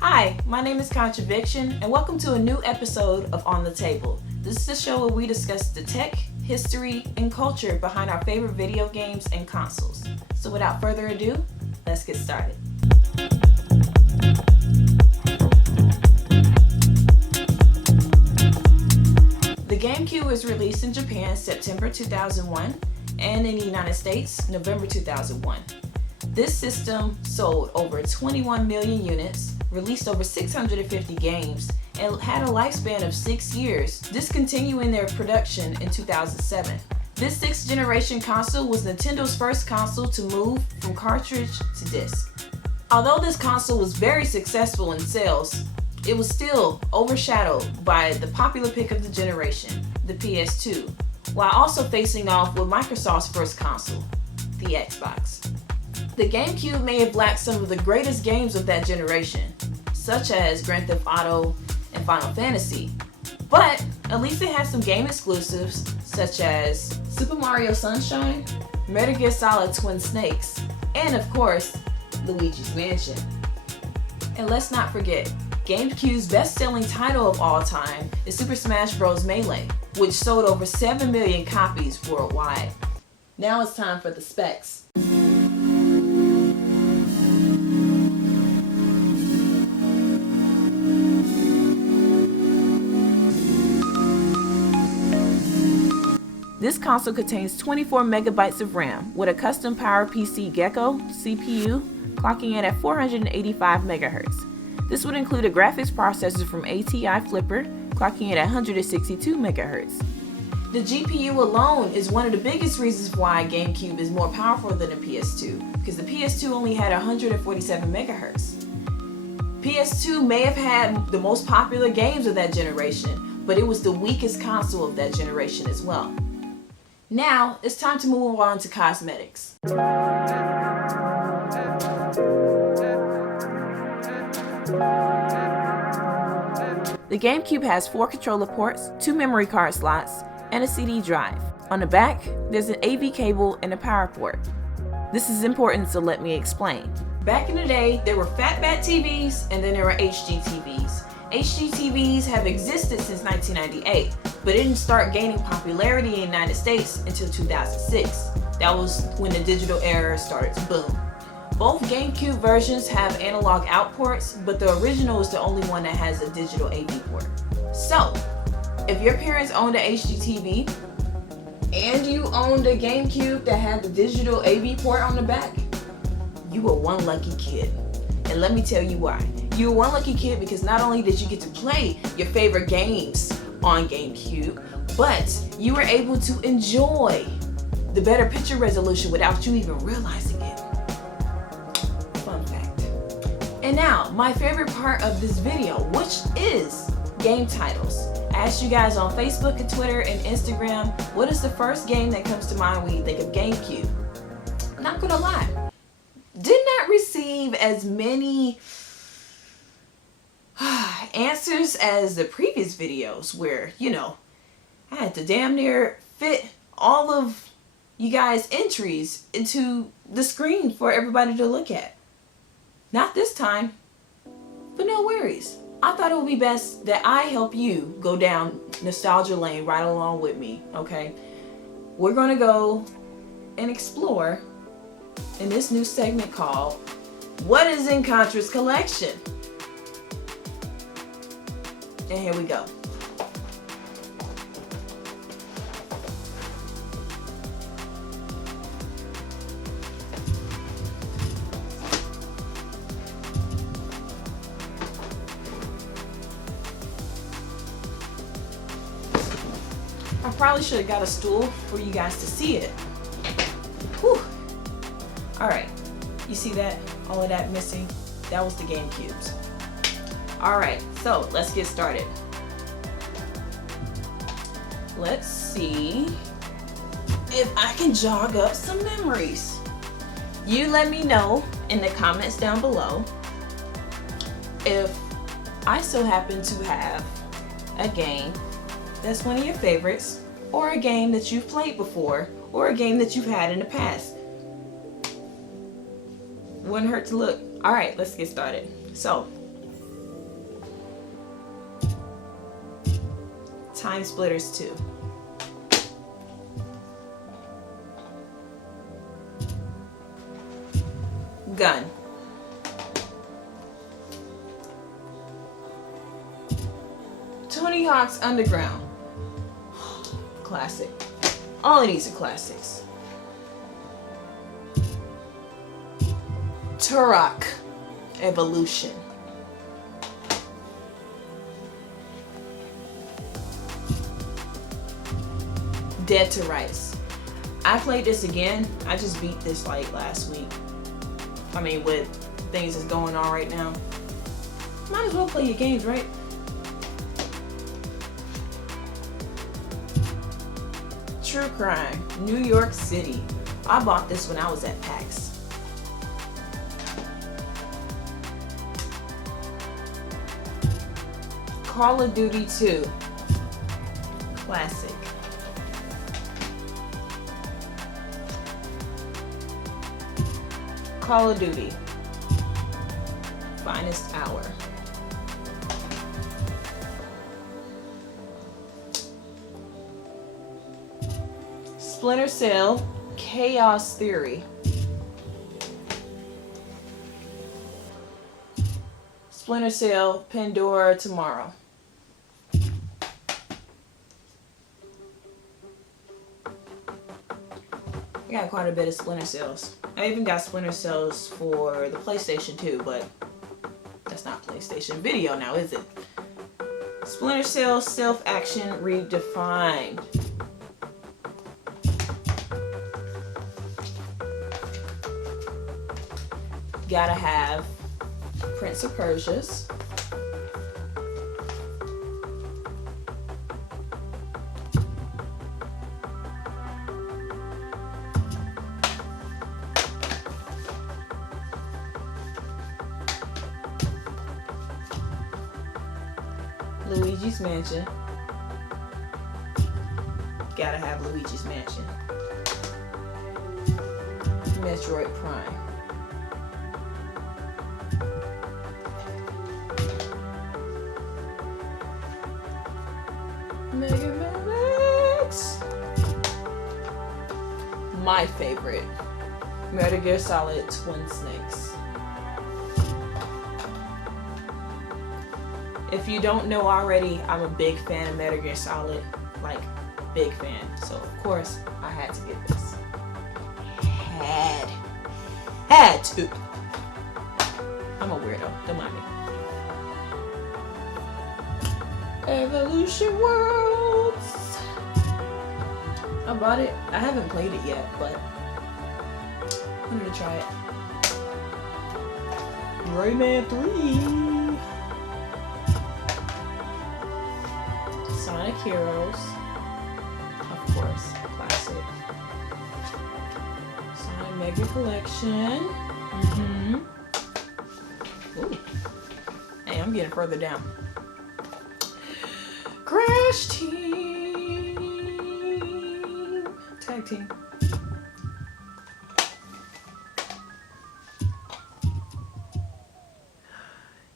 Hi, my name is Contradiction, and welcome to a new episode of On the Table. This is a show where we discuss the tech, history, and culture behind our favorite video games and consoles. So without further ado, let's get started. The GameCube was released in Japan September 2001 and in the United States November 2001. This system sold over 21 million units, released over 650 games, and had a lifespan of 6 years, discontinuing their production in 2007. This 6th generation console was Nintendo's first console to move from cartridge to disc. Although this console was very successful in sales, it was still overshadowed by the popular pick of the generation, the PS2, while also facing off with Microsoft's first console, the Xbox. The GameCube may have lacked some of the greatest games of that generation, such as Grand Theft Auto and Final Fantasy, but at least it had some game exclusives such as Super Mario Sunshine, Metal Gear Solid Twin Snakes, and of course, Luigi's Mansion. And let's not forget, GameCube's best-selling title of all time is Super Smash Bros. Melee, which sold over 7 million copies worldwide. Now it's time for the specs. This console contains 24 megabytes of RAM with a custom PowerPC Gecko CPU clocking in at 485 MHz. This would include a graphics processor from ATI Flipper clocking in at 162 MHz. The GPU alone is one of the biggest reasons why GameCube is more powerful than the PS2, because the PS2 only had 147 MHz. PS2 may have had the most popular games of that generation, but it was the weakest console of that generation as well. Now, it's time to move on to cosmetics. The GameCube has 4 controller ports, 2 memory card slots, and a CD drive. On the back, there's an AV cable and a power port. This is important, so let me explain. Back in the day, there were Fatback TVs and then there were HD TVs. HD TVs have existed since 1998, but it didn't start gaining popularity in the United States until 2006. That was when the digital era started to boom. Both GameCube versions have analog out ports, but the original is the only one that has a digital AV port. So, if your parents owned an HD TV and you owned a GameCube that had the digital AV port on the back, you were one lucky kid. And let me tell you why. You were one lucky kid because not only did you get to play your favorite games on GameCube, but you were able to enjoy the better picture resolution without you even realizing it. Fun fact. And now, my favorite part of this video, which is game titles. I asked you guys on Facebook and Twitter and Instagram, what is the first game that comes to mind when you think of GameCube? I'm not gonna lie. Did not receive as many answers as the previous videos where, I had to damn near fit all of you guys' entries into the screen for everybody to look at. Not this time, but no worries. I thought it would be best that I help you go down nostalgia lane right along with me, okay? We're gonna go and explore in this new segment called What is in Contra's Collection? And here we go. I probably should have got a stool for you guys to see it. Whew. Alright, you see that? All of that missing? That was the GameCubes. Alright, so let's get started. Let's see if I can jog up some memories. You let me know in the comments down below if I so happen to have a game that's one of your favorites, or a game that you've played before, or a game that you've had in the past. Wouldn't hurt to look. All right, let's get started. So, Time Splitters 2. Gun. Tony Hawk's Underground. Classic. All of these are classics. Turok Evolution. Dead to Rights. I played this again. I just beat this like last week. I mean, with things that's going on right now, might as well play your games, right? True Crime, New York City. I bought this when I was at PAX. Call of Duty 2. Classic. Call of Duty. Finest Hour. Splinter Cell, Chaos Theory. Splinter Cell, Pandora Tomorrow. I got quite a bit of Splinter Cells. I even got Splinter Cells for the PlayStation 2, but that's not PlayStation Video now, is it? Splinter Cell Self-Action Redefined. Gotta have Prince of Persia's. Luigi's Mansion. Gotta have Luigi's Mansion. Metroid Prime. Mega Man X. My favorite, Metal Gear Solid Twin Snakes. If you don't know already, I'm a big fan of Metal Gear Solid, like big fan. So of course I had to get this. Had to. I'm a weirdo, don't mind me. Evolution Worlds. I bought it. I haven't played it yet, but I'm gonna try it. Rayman 3. Sonic Heroes. Of course, classic. Sonic Mega Collection. Ooh. Hey, I'm getting further down. Crash Team. Tag Team.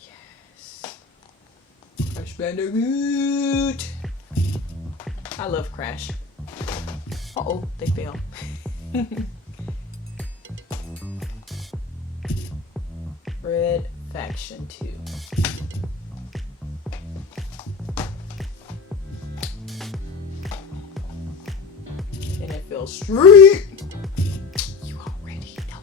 Yes. Crash Bandicoot. I love Crash. Uh-oh, they fail. Red Faction 2. NFL Street. You already know.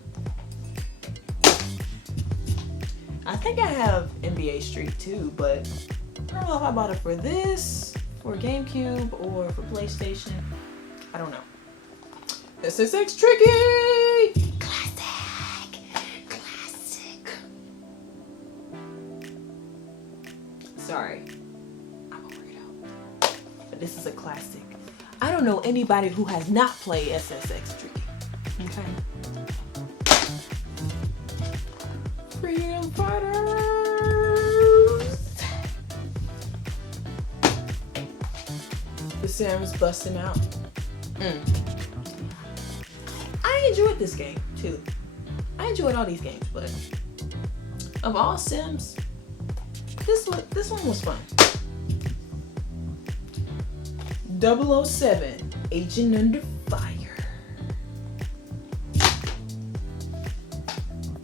I think I have NBA Street too, but I don't know if I bought it for this, for GameCube, or for PlayStation. I don't know. SSX Tricky! Classic! Classic! Sorry. I'm a weirdo. But this is a classic. I don't know anybody who has not played SSX Tricky. Okay? Freedom Fighters! The Sims busting out. I enjoyed this game too. I enjoyed all these games, but of all Sims, this one was fun. 007, Agent Under Fire.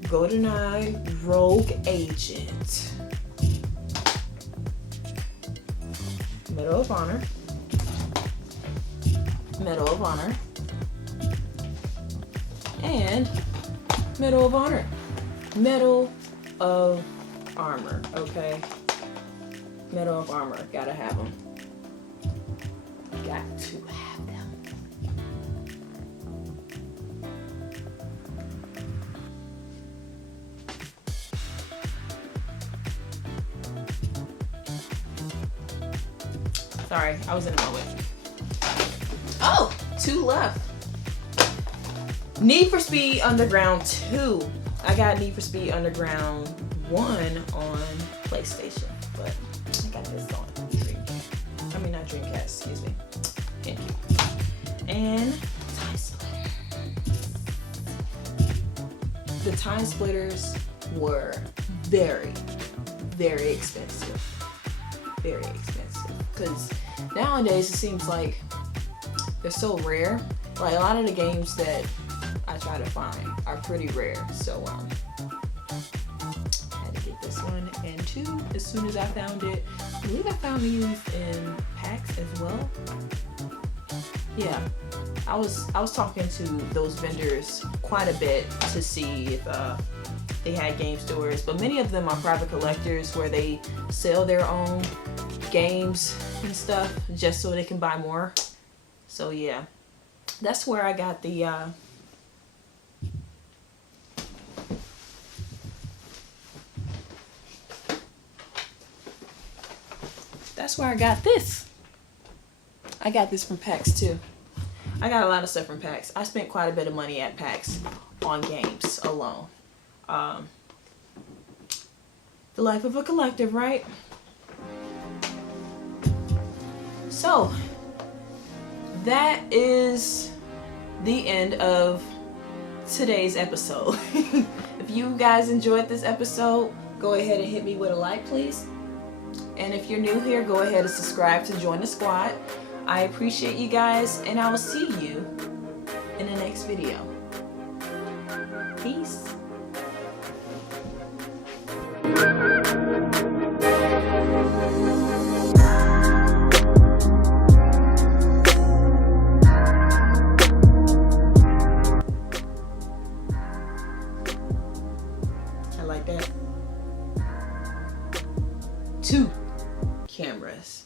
GoldenEye, Rogue Agent. Medal of Honor. Medal of Honor. And Medal of Honor. Medal of Armor, okay? Medal of Armor, gotta have them. Got to have them. Sorry, I was in a moment. Oh, 2 left. Need for Speed Underground 2. I got Need for Speed Underground 1 on PlayStation, but I got this on Dreamcast. I mean, not Dreamcast, excuse me. GameCube. And Time Splitter. The Time Splitters were very, very expensive. Very expensive. Because nowadays it seems like they're so rare. Like a lot of the games that I try to find are pretty rare. So I had to get this one and 2 as soon as I found it. I believe I found these in packs as well. Yeah, I was talking to those vendors quite a bit to see if they had game stores, but many of them are private collectors where they sell their own games and stuff just so they can buy more. So yeah, that's where I got the that's where I got this. I got this from PAX too. I got a lot of stuff from PAX. I spent quite a bit of money at PAX on games alone. The life of a collective, right? So that is the end of today's episode. If you guys enjoyed this episode, go ahead and hit me with a like, please. And if you're new here, go ahead and subscribe to join the squad. I appreciate you guys, and I will see you in the next video. Peace. I like that. 2 cameras.